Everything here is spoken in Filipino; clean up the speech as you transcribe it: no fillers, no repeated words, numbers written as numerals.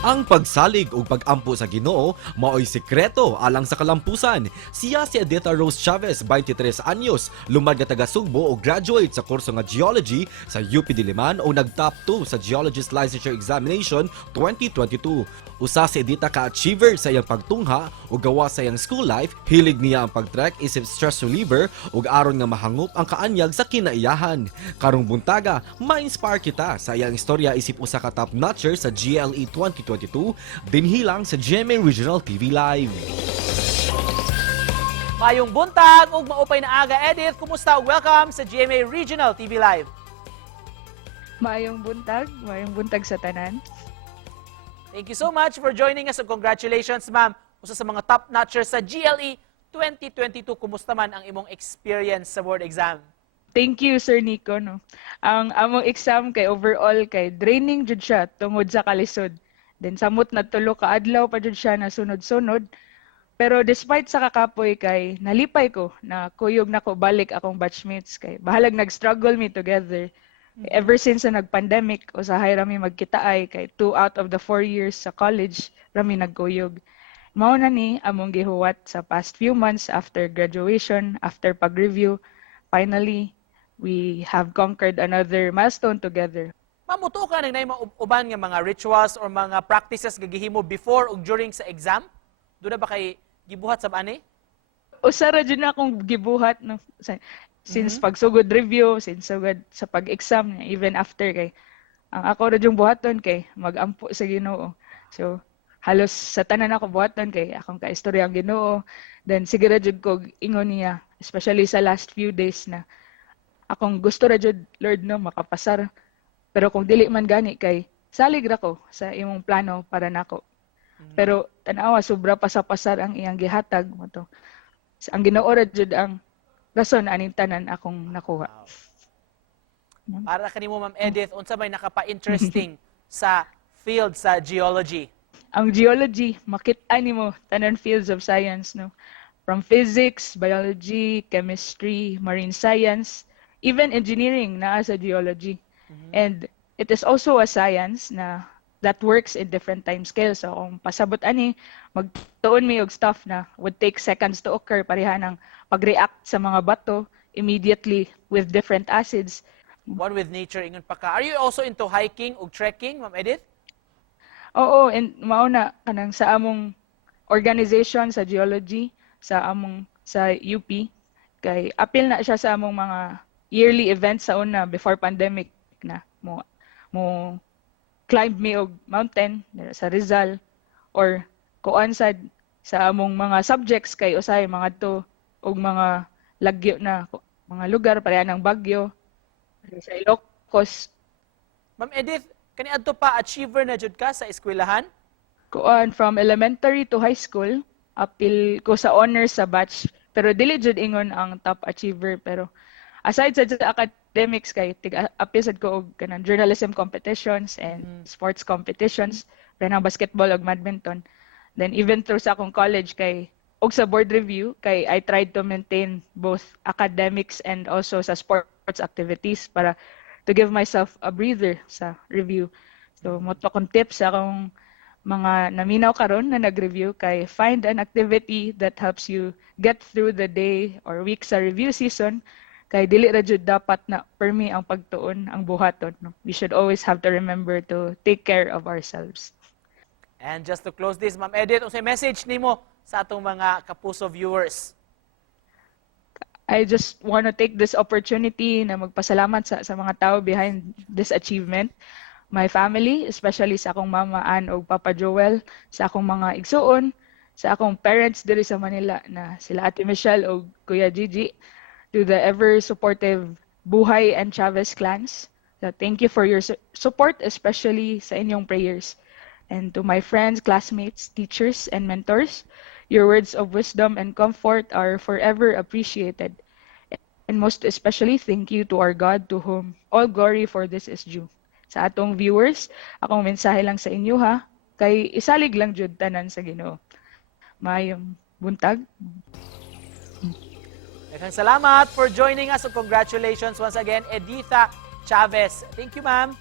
Ang pagsalig o pag-ampo sa Ginoo mao'y sikreto alang sa kalampusan. Siya si Edita Rose Chavez, 23 anyos, lumad nga taga Sugbo o graduate sa kurso nga Geology sa UP Diliman o nag-top 2 sa Geologist Licensure Examination 2022. Usa si Edita ka-achiever sa iyang pagtungha o gawa sa iyang school life, hilig niya ang pag-trek isip stress reliever ug aron nga mahangup ang kaanyag sa kinaiyahan. Karong buntaga, ma-inspire kita sa iyang istorya isip usa ka top-notcher sa GLE 2022 dinhilang sa GMA Regional TV Live. Mayong buntag ug maupay na aga, Edith. Kumusta ug welcome sa GMA Regional TV Live. Maayong buntag sa tanan. Thank you so much for joining us and congratulations, ma'am. Usa sa mga top-notchers sa GLE 2022. Kumusta man ang imong experience sa board exam? Thank you, Sir Nico. No? Ang among exam kay overall kay draining jud siya tungod sa kalisod. Then samot na tulo ka adlaw pa jud siya na sunod-sunod. Pero despite sa kakapoy kay nalipay ko na kuyog na ko balik akong batchmates kay bahalag nag-struggle me together. Ever since na nag-pandemic, usahay rami magkitaay kay 2 out of the 4 years sa college rami nagkuyog. Mao na ni among gihuwat sa past few months after graduation, after pag-review. Finally, we have conquered another milestone together. Mamuto ka nang uban nga mga rituals or mga practices nga gihimo before ug during sa exam? Doon na ba kay gibuhat sa ani? Usa ra jud na akong gibuhat no. Since pagsugod review, since sugod sa pag-exam, even after kay ang ako ra jung buhaton kay magampo sa Ginoo. So halos sa tanan ako buhaton kay akong kaistorya ang Ginoo. Then sige ra jud ko ingon niya, especially sa last few days na akong gusto ra jud Lord no makapasar. Pero kung dili man gani kay salig ra ko sa imong plano para nako. Pero tanawa sobra pa sa pasar ang iyang gihatag mo to. Ang Ginoo ra jud ang rason aning tanan akong nakuha. Wow. Para kanimo, Ma'am Edith, unsa may nakapa-interesting sa field sa geology? Ang geology, makit-an nimo tanan fields of science no. From physics, biology, chemistry, marine science, even engineering naa sa geology. And it is also a science na that works in different time scales. So kung pasabot ani, magtuon mi og stuff na would take seconds to occur pareha ng pag-react sa mga bato immediately with different acids. One with nature, ingon pa ka. Are you also into hiking o trekking, Ma'am Edith? Oo, and mauna kanang sa among organization sa geology sa UP kay apil na siya sa among mga yearly events sa una before pandemic na mo climb me og mountain sa Rizal or kuan sad sa among mga subjects kay usay mga to og mga lagyo na mga lugar pareha ng Baguio sa Ilocos. Ma'am Edith, kaniadto pa achiever na jud ka sa eskwelahan? Kuan from elementary to high school apil ko sa honors sa batch pero dili jud ingon ang top achiever pero aside sa academics kay apil sad ko og kanang journalism competitions and sports competitions kanang basketball ug badminton. Then even through sa akong college kay og sa board review kay I tried to maintain both academics and also sa sports activities para to give myself a breather sa review. So mo to kong tips sa akong mga naminaw karon na nag-review kay find an activity that helps you get through the day or week sa review season kay dili ra jud dapat na permi ang pagtuon ang buhaton no? We should always have to remember to take care of ourselves. And just to close this, Ma'am Edith, unsay message nimo sa atong mga kapuso viewers? I just want to take this opportunity na magpasalamat sa mga tao behind this achievement. My family, especially sa akong mama Ann o Papa Joel, sa akong mga igsuon, sa akong parents diri sa Manila na sila Ate Michelle o Kuya Gigi, to the ever-supportive Buhay and Chavez clans. So thank you for your support, especially sa inyong prayers. And to my friends, classmates, teachers, and mentors, your words of wisdom and comfort are forever appreciated. And most especially, thank you to our God to whom all glory for this is due. Sa atong viewers, akong mensahe lang sa inyo ha, kay isalig lang jud tanan sa Ginoo. Maayong buntag. Daghang salamat for joining us and congratulations once again, Editha Chavez. Thank you, ma'am.